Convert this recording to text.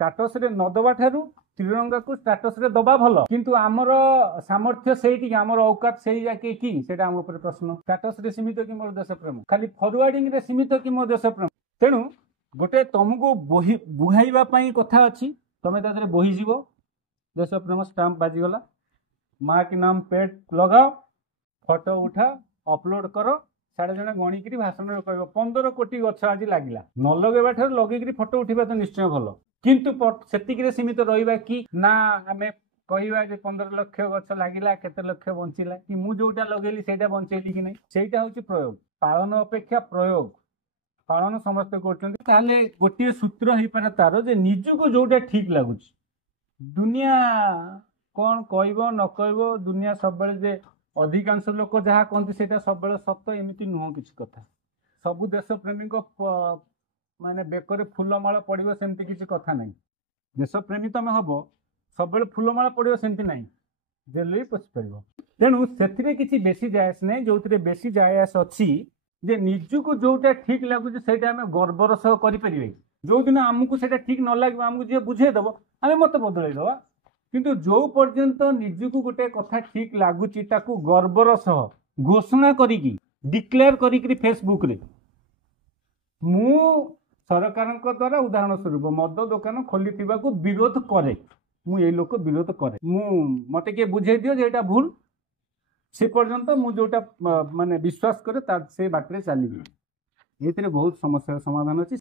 Status रे न दबा ठारू त्रिरंगा को स्टाटस रे दबा भल किंतु आमर सामर्थ्य सेठी आमर औकात सेही जाके कि सेटा आम ऊपर प्रश्न। स्टाटस रे सीमित कि मोर देश प्रेम, खाली फॉरवर्डिंग रे सीमित कि मोर देश प्रेम। तेणु गोटे तुमको बुहाइबा पई कथा अछि, तमे तादरे बोही जीवो, देश प्रेम स्टाम्प बाजीगला, माँ के नाम पेट लगाओ, फोटो उठा अपलोड करो, साढ़े जन गणिकी भाषण कह 15 कोटी गछ आज लगिला, न लगेबा ठार लगे फोटो उठा तो निश्चय भल, किंतु सेतिकी सीमित रहिबा कि ना आमे कहवा 15 लाख गछ लगिला केते लक्ष बंचिला कि मु जोटा लगेली सेटा बंचेली कि नहीं, सेटा होची प्रयोग। पालन अपेक्षा प्रयोग, पालन समस्त करछन्ती, ताले गोटे सूत्र हेई पारे तार जे निजको जोटा ठीक लागुची। दुनिया कौन कहबो न कहबो, दुनिया सब बेले जे अधिकांश लोक जहाँ कहते सेटा सब बेले सत एमती नुह किसी कथा। सबु देश प्रेमी को माने बेकरे फूलमाला पड़ो सेमती किसी कथा नहीं। देश प्रेमी तमें हम सब बेले फूलमाला पड़ो सेमती नहीं, जेल भी पशि पार। तेणु से किसी बेसी जायस नहीं, जो बेसी जायस अच्छी जे निजको जोटा ठीक लगुच से गर्वर सह करें। जो दिन आमको से ठीक न लगे आमको जी बुझेदेव आम मत बदलईदवा, किंतु जो पर्यंत निजको गोटे कथा ठीक लगुच गर्वर सह घोषणा करी डिक्लेयर करी फेसबुक रे मु सरकार द्वारा उदाहरण स्वरूप मद दुकान खोली को विरोध करे, मु ये लोक विरोध करे, मते के बुझे दियो जे एटा भूल, से पर्यंत मु जोटा माने विश्वास करे से बाटरे चली। ये बहुत समस्या समाधान अच्छी।